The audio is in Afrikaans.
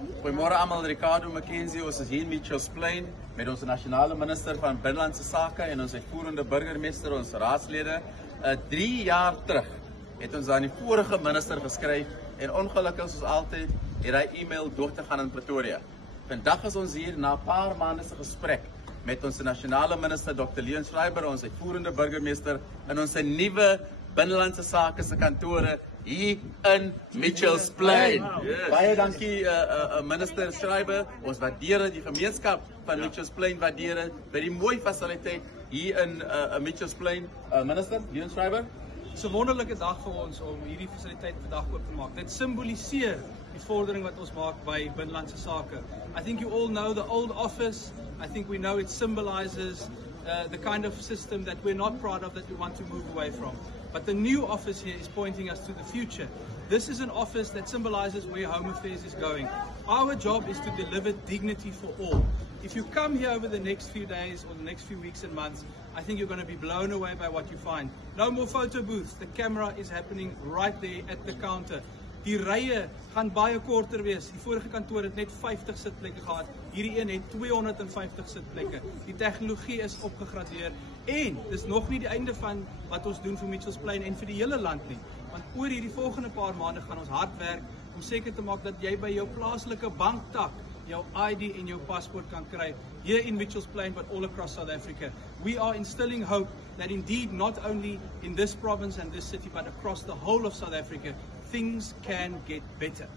Goeiemôre almal, Ricardo McKenzie, ons is hier in Mitchells Plain met onze nasionale minister van Binnelandse Sake en ons uitvoerende burgemeester, ons raadslede. 3 jaar terug het ons aan die vorige minister geskryf en ongelukkig soos altyd het hy e-mail deur te gaan in Pretoria. Vandag is ons hier na 'n paar maande se gesprek met onze nasionale minister Dr. Leon Schreiber, ons uitvoerende burgemeester in ons nuwe Binnelandse Sake se kantore hier in Mitchells Plain. Baie dankie minister Schreiber. Ons waardeer die gemeenskap van Mitchells Plain, waardeer by die mooi fasiliteit hier in Mitchells Plain. Minister Leon Schreiber. Dis 'n wonderlike dag vir ons om hierdie fasiliteit vandag oop te maak. Dit simboliseer die vordering wat ons maak by Binnelandse Sake. I think you all know the old office. I think we know it symbolizes the kind of system that we're not proud of, that we want to move away from. But the new office here is pointing us to the future. This is an office that symbolizes where Home Affairs is going. Our job is to deliver dignity for all. If you come here over the next few days or the next few weeks and months, I think you're going to be blown away by what you find. No more photo booths. The camera is happening right there at the counter. Die rye gaan baie korter wees. Die vorige kantoor het net 50 sitplekke gehad. Hierdie een het 250 sitplekke. Die tegnologie is opgegradeer en dis nog nie die einde van wat ons doen vir Mitchells Plain en vir die hele land nie. Want oor hierdie volgende paar maande gaan ons hard werk om seker te maak dat jy by jou plaaslike banktak jou ID en jou paspoort kan kry here in Mitchells Plain but all across South Africa. We are instilling hope that indeed not only in this province and this city but across the whole of South Africa things can get better.